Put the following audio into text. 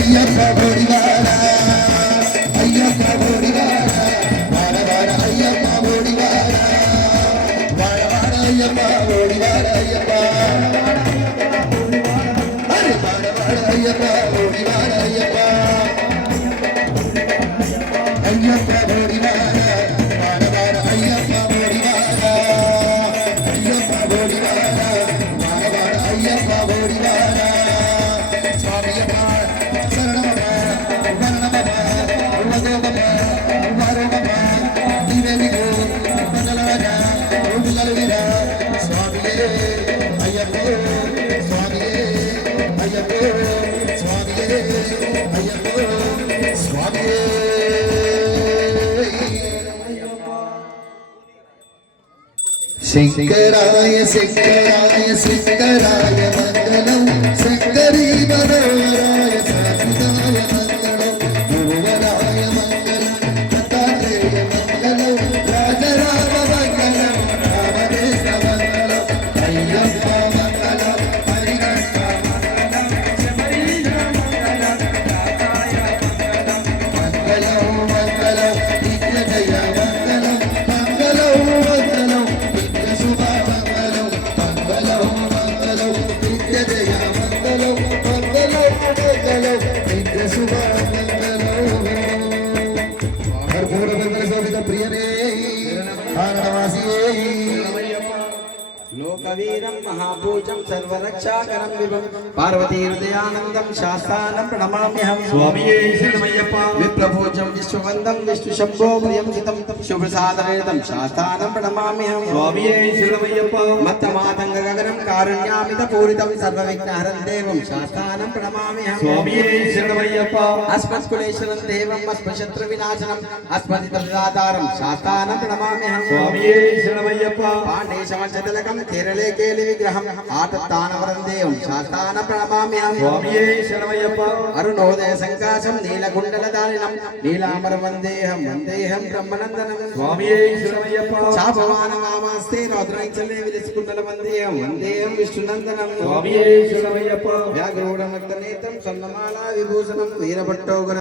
అయ్యప్ప బోడివాడ అయ్యప్ప బోడివాడ వాడ వాడ అయ్యప్ప బోడివాడ వాడ వాడ అయ్యప్ప బోడివాడ అయ్యప్ప అరే వాడ వాడ అయ్యప్ప బోడివాడ అయ్యప్ప అయ్యప్ప బోడివాడ వాడ వాడ అయ్యప్ప బోడివాడ అయ్యప్ప బోడివాడ వాడ వాడ అయ్యప్ప బోడివాడ స్వామియప్ప శరణమప్ప వరణమప్ప ఉమగోపప్ప ఉమారోపప్ప నీవెలిగో మంగళవన ఓటుగలుగిన స్వామియే అయ్యప్పో స్వామియే అయ్యప్పో స్వామియే అయ్యప్పో స్వామియే శంకరాయ శంకరాయ శంకరాయ మంగళం శంకరీ మనోహరాయ శాశ్వతాయ మంగళం గురువరాయ మంగళం దత్తాత్రేయ మంగళం రాజరామ మంగళం రామకృష్ణ మంగళం అయ్యప్ప మంగళం హరికంఠ మంగళం శబరీశ మంగళం దాతాయ మంగళం మంగళం నిత్యజయ మంగళం మంగళం మంగళం लोकवीरं महापूजं सर्वरक्षाकरं विभं पार्वती हृदयानन्दं शास्तानं प्रणमाम्यहं स्वामिये शरणमय्यप्प विप्रपूजं विश्ववन्दं विष्णुशम्भो प्रियं हितं शुभसादरेतं शास्तानं प्रणमाम्यहं स्वामिये शरणमय्यप्प मत्तमातङ्गगगनं कारुण्यामितपूरितं सर्वविघ्नहरं देवं शास्तानं प्रणमाम्यहं स्वामिये शरणमय्यप्प अस्मत्कुलेश्वरं देवं अस्मशत्रुविनाशनम् अस्मदितदातारं शास्तानं प्रणमाम्यहं स्वामिये शरणमय्यप्प पाण्डेशमचतलकं केरले केलि विग्रहम् आतत्तानवरं देवं शास्तानं प्रणमाम्यहं स्वामिये शरणमय्यप्प अरुणोदय सङ्काशं नीलकुण्डलधारिणं नीलाम्बरं वन्देऽहं वन्देऽहं ब्रह्मनन्दनं स्वामिये शरणमय्यप्प चापवाननामास्ते रौद्रैचले विलसकुण्डलं वन्देऽहं वन्देऽहं विष्णुनन्दनं स्वामिये शरणमय्यप्प व्याघ्रोडमग्धनेत्रं स्वर्णमाला विभूषणं वीरभट्टोगर